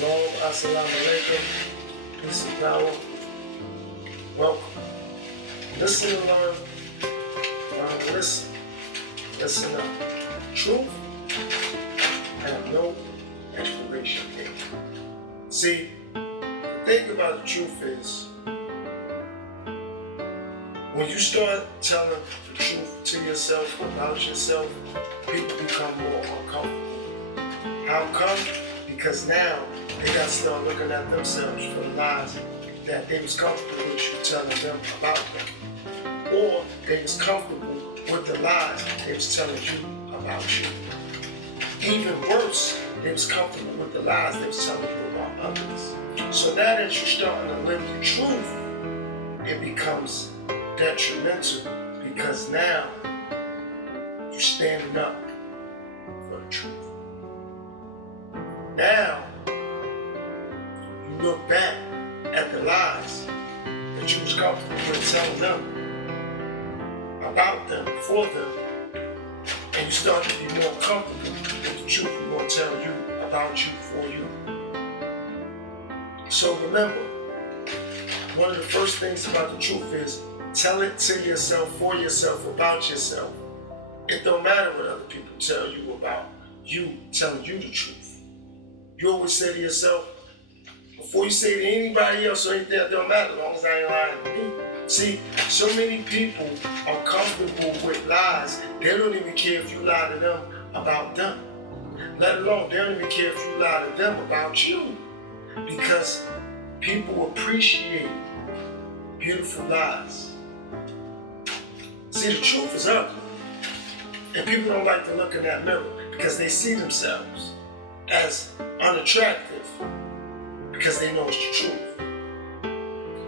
Shalom, assalamu alaikum, peace and power. Welcome. Listen and learn. Learn and listen. Listen up. Truth have no expiration date. See, the thing about the truth is, when you start telling the truth to yourself about yourself, people become more uncomfortable. How come? Because now they got to start looking at themselves for the lies that they was comfortable with you telling them about them. Or they was comfortable with the lies they was telling you about you. Even worse, they was comfortable with the lies they was telling you about others. So now that you're starting to live the truth, it becomes detrimental because now you're standing up for the truth. Now you look back at the lies that you was comfortable with telling them about them, for them, and you start to be more comfortable with the truth we're going to tell you about you, for you. So remember, one of the first things about the truth is tell it to yourself, for yourself, about yourself. It don't matter what other people tell you about you telling you the truth. You always say to yourself, before you say to anybody else or anything, it don't matter as long as I ain't lying to me. See, so many people are comfortable with lies, they don't even care if you lie to them about them. Let alone, they don't even care if you lie to them about you. Because people appreciate beautiful lies. See, the truth is ugly. And people don't like to look in that mirror because they see themselves as unattractive because they know it's the truth.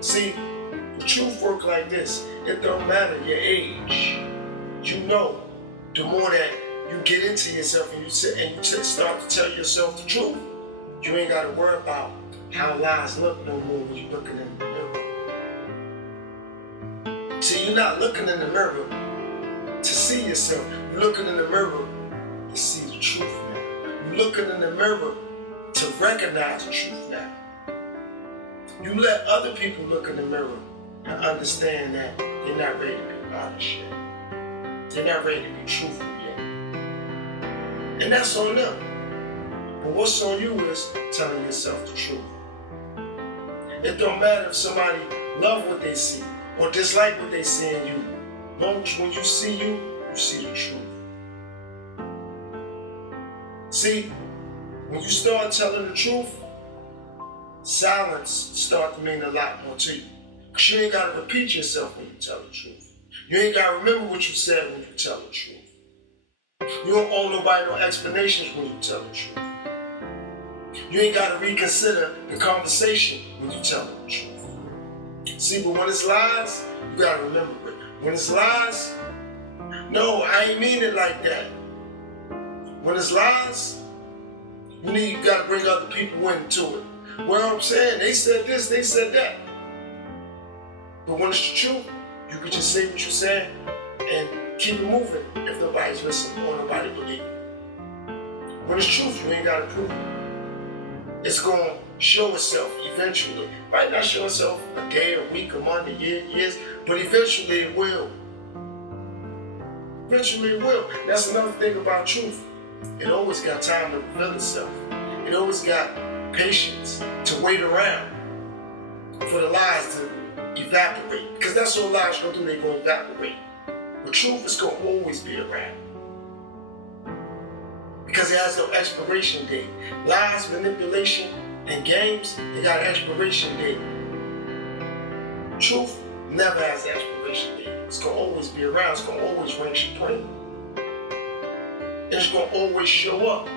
See, the truth works like this. It don't matter your age. You know, the more that you get into yourself and you start to tell yourself the truth, you ain't got to worry about how lies look no more when you're looking in the mirror. See, you're not looking in the mirror to see yourself. You're looking in the mirror to see the truth now. You're looking in the mirror to recognize the truth now. You let other people look in the mirror and understand that they're not ready to be honest yet. They're not ready to be truthful yet. And that's on them. But what's on you is telling yourself the truth. It don't matter if somebody love what they see or dislike what they see in you. As long as when you see you see the truth. See, when you start telling the truth, silence starts to mean a lot more to you. Because you ain't got to repeat yourself when you tell the truth. You ain't got to remember what you said when you tell the truth. You don't owe nobody no explanations when you tell the truth. You ain't got to reconsider the conversation when you tell the truth. See, but when it's lies, you got to remember it. When it's lies, no, I ain't mean it like that. When it's lies, you got to bring other people into it. Well, I'm saying, they said this, they said that. But when it's the truth, you can just say what you're saying and keep it moving if nobody's listening or nobody believes it. When it's truth, you ain't got to prove it. It's going to show itself eventually. It might not show itself a day, a week, a month, a year, years, but eventually it will. Eventually it will. That's another thing about truth. It always got time to reveal itself. It always got patience to wait around for the lies to evaporate. Because that's what lies going to do, they're going to evaporate. But truth is going to always be around. Because it has no expiration date. Lies, manipulation, and games, they got an expiration date. Truth never has an expiration date. It's going to always be around. It's going to always reign supreme. It's going to always show up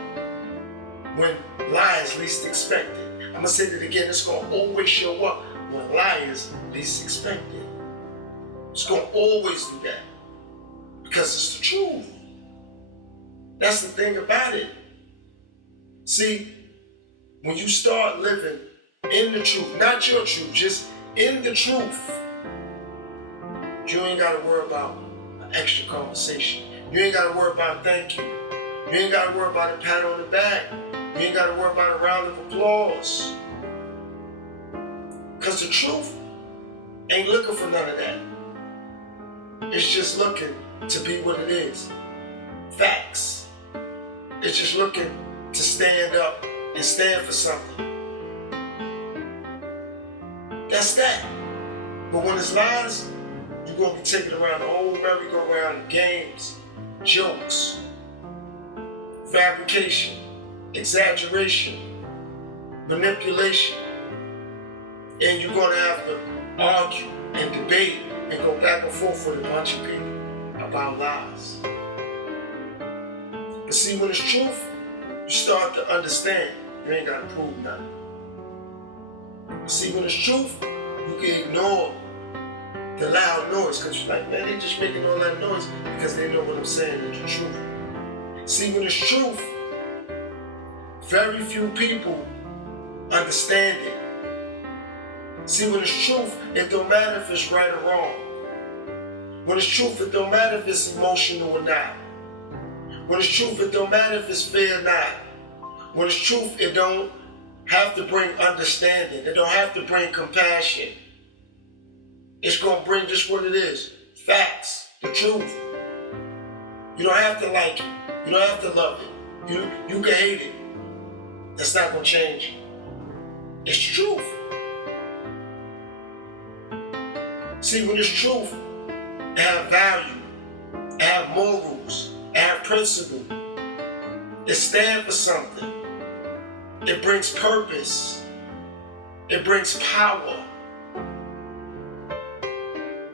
when lies least expected. I'm going to say that again. It's going to always show up when lies least expected. It's going to always do that. Because it's the truth. That's the thing about it. See, when you start living in the truth, not your truth, just in the truth, you ain't got to worry about an extra conversation. You ain't got to worry about thank you. You ain't got to worry about a pat on the back. You ain't got to worry about a round of applause. Because the truth ain't looking for none of that. It's just looking to be what it is. Facts. It's just looking to stand up and stand for something. That's that. But when it's lies, you're going to be taking around the whole merry-go-round of games, jokes, fabrication, exaggeration, manipulation. And you're going to have to argue and debate and go back and forth with a bunch of people about lies. But see, when it's truth, you start to understand you ain't got to prove nothing. But see, when it's truth, you can ignore the loud noise because you're like, man, they just making all that noise because they know what I'm saying is the truth. See, when it's truth, very few people understand it. See, when it's truth, it don't matter if it's right or wrong. When it's truth, it don't matter if it's emotional or not. When it's truth, it don't matter if it's fair or not. When it's truth, it don't have to bring understanding. It don't have to bring compassion. It's going to bring just what it is. Facts. The truth. You don't have to like it. You don't have to love it. You can hate it. That's not going to change it. It's truth. See, when it's truth, it have value, it have morals, it have principle. It stands for something. It brings purpose. It brings power.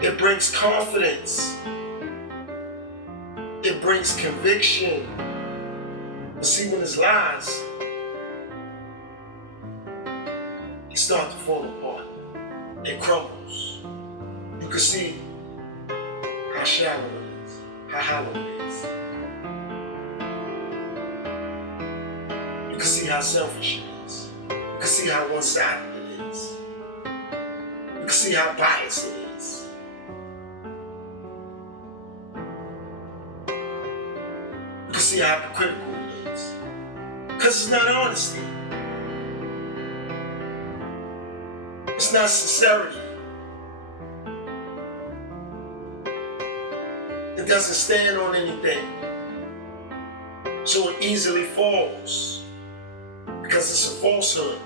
It brings confidence. It brings conviction. But see, when it's lies, it starts to fall apart. It crumbles. You can see how shallow it is, how hollow it is. You can see how selfish it is. You can see how one-sided it is. You can see how biased it is. You can see how hypocritical it is. Because it's not honesty. It's not sincerity. It doesn't stand on anything. So it easily falls. Because it's a falsehood.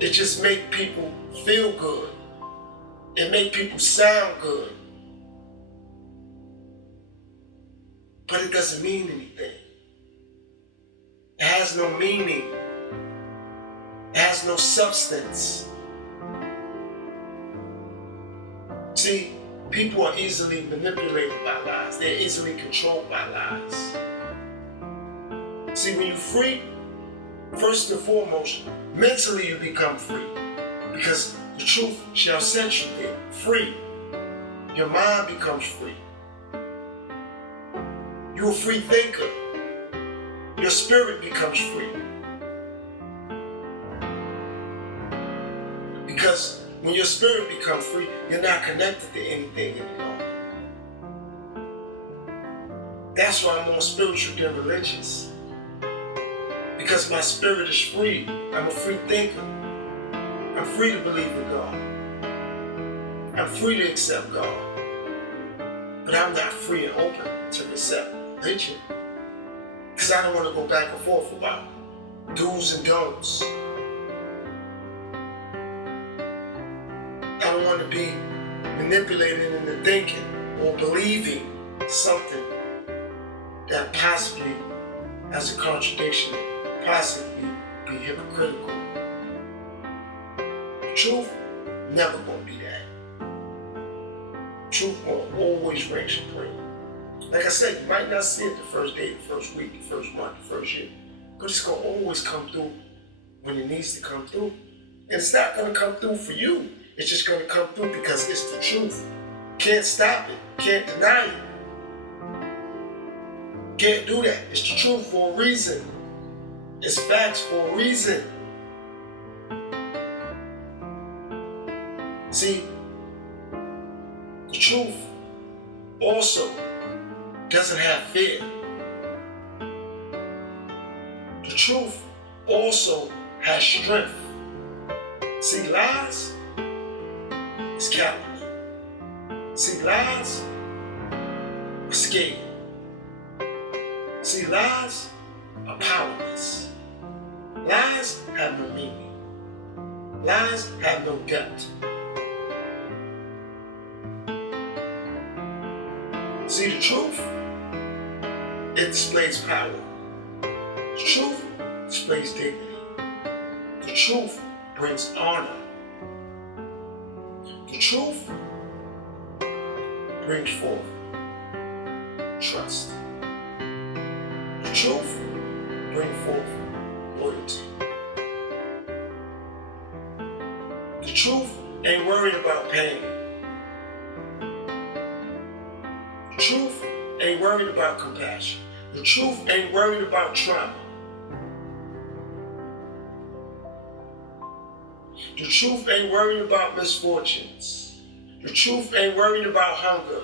It just makes people feel good. It makes people sound good. But it doesn't mean anything. It has no meaning. It has no substance. See, people are easily manipulated by lies. They're easily controlled by lies. See, when you're free, first and foremost, mentally you become free. Because the truth shall set you there, free. Your mind becomes free. You're a free thinker. Your spirit becomes free. Because when your spirit becomes free, you're not connected to anything anymore. That's why I'm more spiritual than religious. Because my spirit is free. I'm a free thinker. I'm free to believe in God. I'm free to accept God. But I'm not free and open to accept religion. Because I don't want to go back and forth about do's and don'ts. I don't want to be manipulated into thinking or believing something that possibly has a contradiction, possibly be hypocritical. The truth, never going to be that. Truth will always reign supreme. Like I said, you might not see it the first day, the first week, the first month, the first year, but it's going to always come through when it needs to come through. And it's not going to come through for you. It's just going to come through because it's the truth. Can't stop it. Can't deny it. Can't do that. It's the truth for a reason. It's facts for a reason. See, the truth also doesn't have fear. The the truth also has strength. See, lies is cowardly. See, lies are scared. See, lies are powerless. Lies have no meaning. Lies have no depth. See, the truth, it displays power. The truth displays dignity. The truth brings honor. The truth brings forth trust. The truth brings forth loyalty. The truth ain't worried about pain. The truth ain't worried about compassion. The truth ain't worried about trauma. The truth ain't worried about misfortunes. The truth ain't worried about hunger.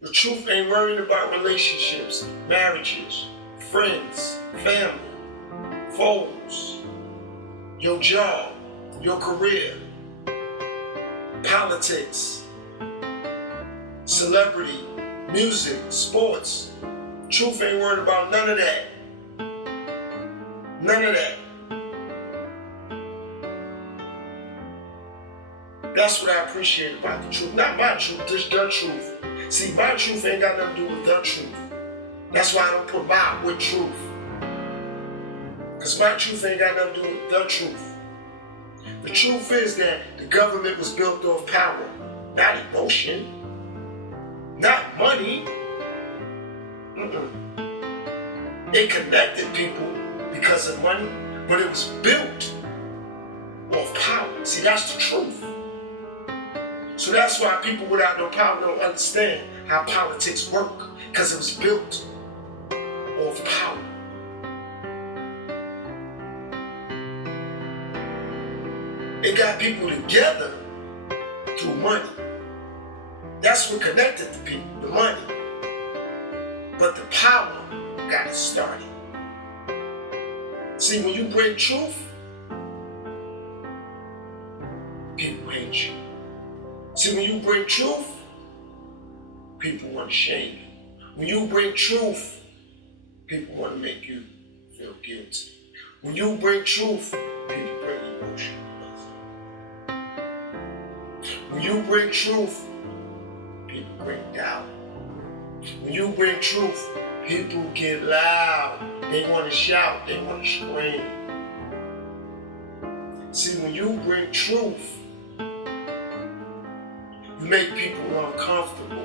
The truth ain't worried about relationships, marriages, friends, family, foes, your job, your career, politics, celebrity, music, sports. Truth ain't worried about none of that. None of that. That's what I appreciate about the truth. Not my truth, just the truth. See, my truth ain't got nothing to do with the truth. That's why I don't put my with truth. Because my truth ain't got nothing to do with the truth. The truth is that the government was built off power, not emotion, not money. It connected people because of money, but it was built off power. See, that's the truth. So that's why people without no power don't understand how politics work, because it was built off power. It got people together through money. That's what connected the people, the money. But the power got it started. See, when you bring truth, people hate you. See, when you bring truth, people want to shame you. When you bring truth, people want to make you feel guilty. When you bring truth, people bring emotion. When you bring truth, people bring doubt. When you bring truth, people get loud. They want to shout. They want to scream. See, when you bring truth, you make people uncomfortable.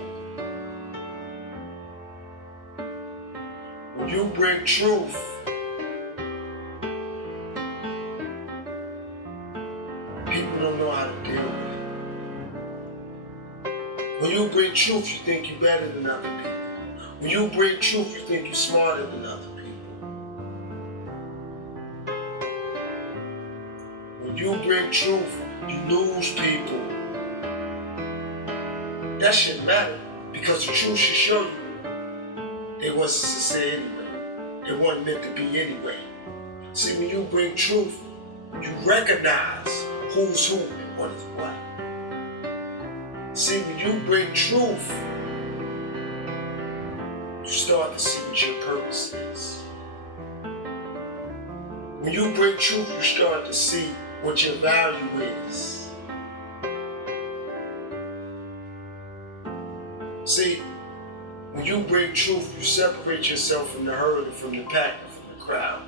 When you bring truth, people don't know how to deal with it. When you bring truth, you think you're better than other people. When you bring truth, you think you're smarter than other people. When you bring truth, you lose people. That shouldn't matter, because the truth should show you it wasn't to say anyway. It wasn't meant to be anyway. See, when you bring truth, you recognize who's who and what is what. See, when you bring truth, you start to see what your purpose is. When you bring truth, you start to see what your value is. See, when you bring truth, you separate yourself from the herd and from the pack and from the crowd.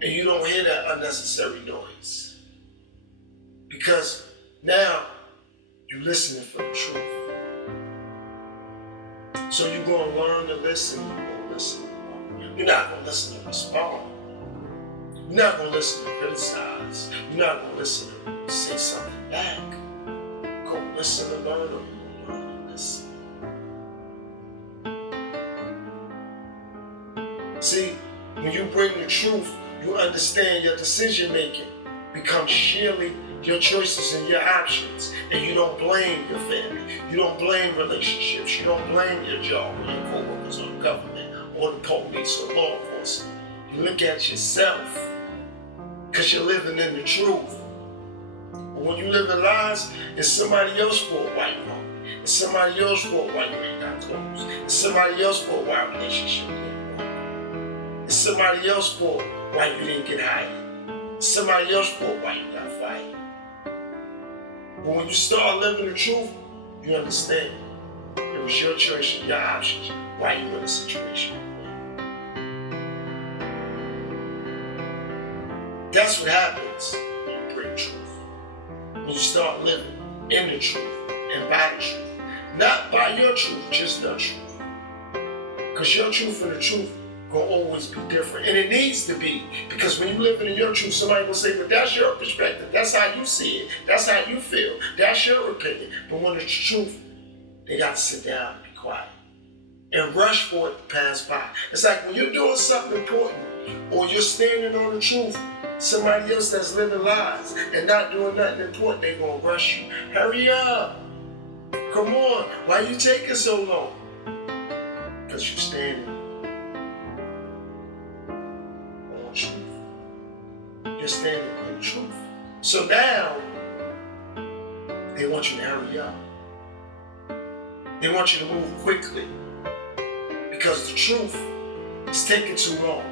And you don't hear that unnecessary noise. Because now you're listening for the truth. So you're going to learn to listen. You're going to listen. You're not going to listen to respond. You're not going to listen to criticize. You're not going to listen to say something back. Go listen and learn, or you're going to learn to listen. See, when you bring the truth, you understand your decision making becomes sheerly your choices and your options, and you don't blame your family, you don't blame relationships, you don't blame your job or your co-workers or the government or the police or law enforcement. You look at yourself because you're living in the truth. But when you live in lies, it's somebody else's fault why you're hungry. It's somebody else's fault why you ain't got clothes. It's somebody else's fault why a relationship didn't work. It's somebody else's fault why you didn't get hired. It's somebody else's fault why you got fired. But when you start living the truth, you understand it was your choice and your options why you in the situation. That's what happens when you bring truth. When you start living in the truth and by the truth. Not by your truth, just the truth. Because your truth and the truth gonna always be different. And it needs to be. Because when you live in your truth, somebody will say, but that's your perspective. That's how you see it. That's how you feel. That's your opinion. But when it's truth, they got to sit down and be quiet. And rush for it to pass by. It's like when you're doing something important or you're standing on the truth, somebody else that's living lies and not doing nothing important, they're going to rush you. Hurry up. Come on. Why you taking so long? Because you're standing on truth. You're standing in truth. So now, they want you to hurry up. They want you to move quickly. Because the truth is taking too long.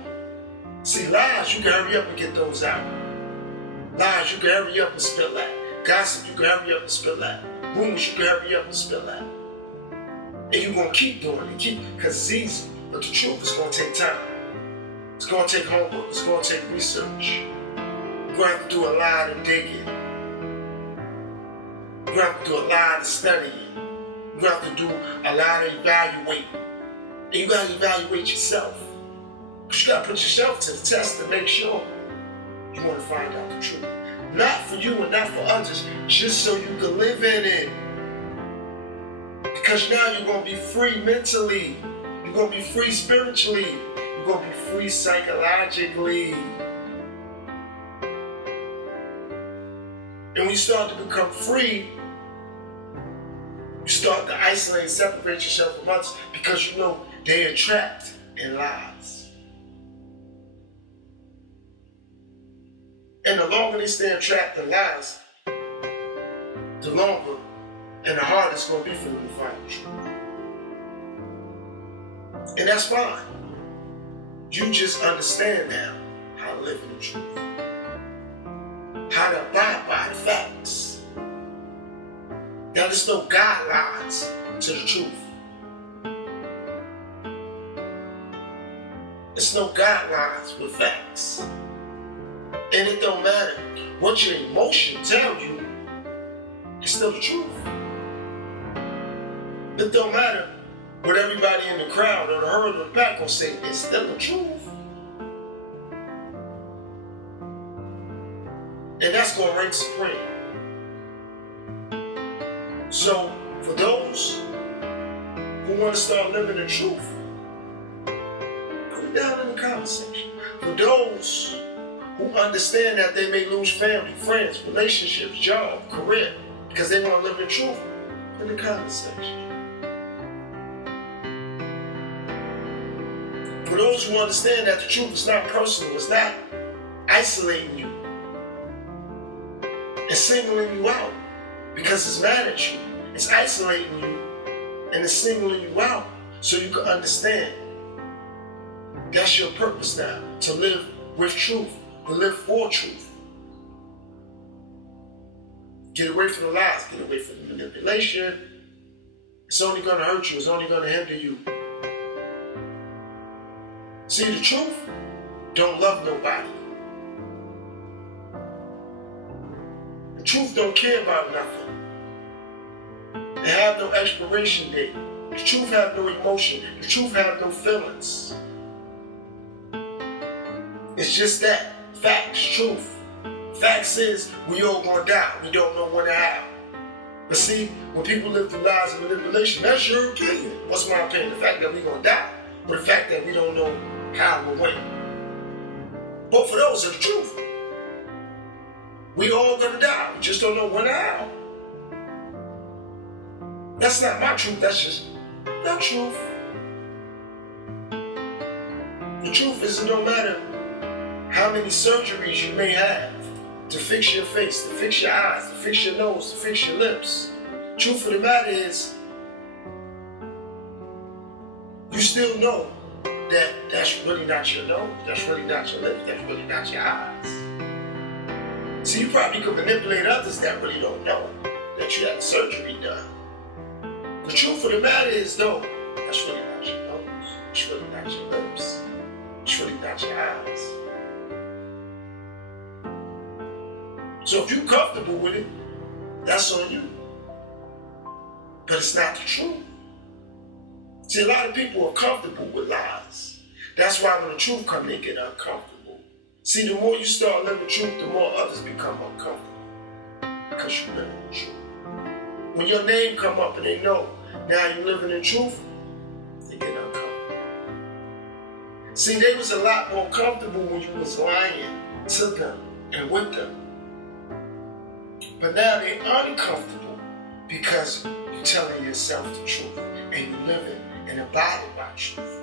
See, lies, you can hurry up and get those out. Lies, you can hurry up and spill that. Gossip, you can hurry up and spill that. Rumors, you can hurry up and spill that. And you're going to keep doing it, because it's easy. But the truth is going to take time. It's going to take homework. It's going to take research. You're going to have to do a lot of digging. You're going to have to do a lot of studying. You're going to have to do a lot of evaluating. And you got to evaluate yourself. Because you got to put yourself to the test to make sure you want to find out the truth. Not for you and not for others, just so you can live in it. Because now you're going to be free mentally. You're going to be free spiritually. You're going to be free psychologically. And when you start to become free, you start to isolate and separate yourself from others because you know they are trapped in lies. And the longer they stay trapped in lies, the longer and the harder it's going to be for them to find the truth. And that's fine. You just understand now how to live in the truth. How to abide by the facts. Now there's no guidelines to the truth. There's no guidelines with facts. And it don't matter what your emotions tell you, it's still the truth. It don't matter what everybody in the crowd or the herd or the pack will say, it's still the truth. And that's going to reign supreme. So, for those who want to start living the truth, put it down in the comment section. For those who understand that they may lose family, friends, relationships, job, career, because they want to live the truth, in the comment section. For those who understand that the truth is not personal, it's not isolating you and singling you out because it's mad at you. It's isolating you and it's singling you out so you can understand that's your purpose now, to live with truth, to live for truth. Get away from the lies, get away from the manipulation. It's only going to hurt you, it's only going to hinder you. See, the truth don't love nobody. The truth don't care about nothing. They have no expiration date. The truth have no emotion. The truth have no feelings. It's just that. Facts, truth. Facts is we all gonna die. We don't know when or how. But see, when people live through lies and manipulation, that's your opinion. What's my opinion? The fact that we gonna die. But the fact that we don't know how or when. Both of those are the truth. We all gonna die. We just don't know when or how. That's not my truth. That's just the truth. The truth is, it don't matter how many surgeries you may have to fix your face, to fix your eyes, to fix your nose, to fix your lips. Truth of the matter is, you still know that that's really not your nose, that's really not your lips, that's really not your eyes. So you probably could manipulate others that really don't know that you had surgery done. The truth of the matter is, though, that's really not your nose, it's really not your lips, it's really not your eyes. So if you're comfortable with it, that's on you. But it's not the truth. See, a lot of people are comfortable with lies. That's why when the truth comes, they get uncomfortable. See, the more you start living the truth, the more others become uncomfortable. Because you live in the truth. When your name come up and they know now you're living in truth, they get uncomfortable. See, they was a lot more comfortable when you was lying to them and with them. But now they're uncomfortable because you're telling yourself the truth and you're living and abiding by truth.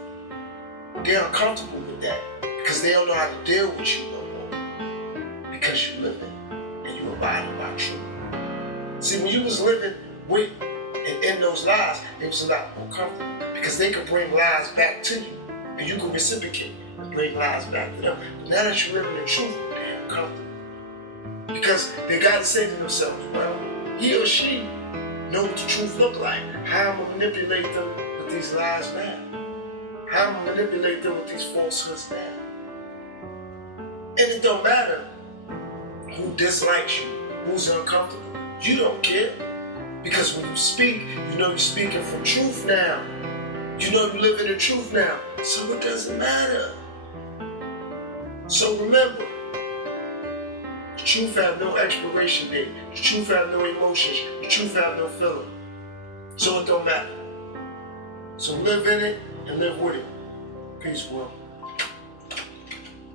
They're uncomfortable with that because they don't know how to deal with you no more because you're living and you're abiding by truth. See, when you was living with and in those lies, it was a lot more comfortable because they could bring lies back to you and you could reciprocate and bring lies back to them. But now that you're living the truth, they're uncomfortable. Because they got to say to themselves, well, he or she know what the truth look like. How I'm going to manipulate them with these lies now? How I'm going to manipulate them with these falsehoods now? And it don't matter who dislikes you, who's uncomfortable. You don't care. Because when you speak, you know you're speaking from truth now. You know you're living the truth now. So it doesn't matter. So remember, the truth have no expiration date. The truth have no emotions. The truth have no feeling. So it don't matter. So live in it and live with it. Peace, world.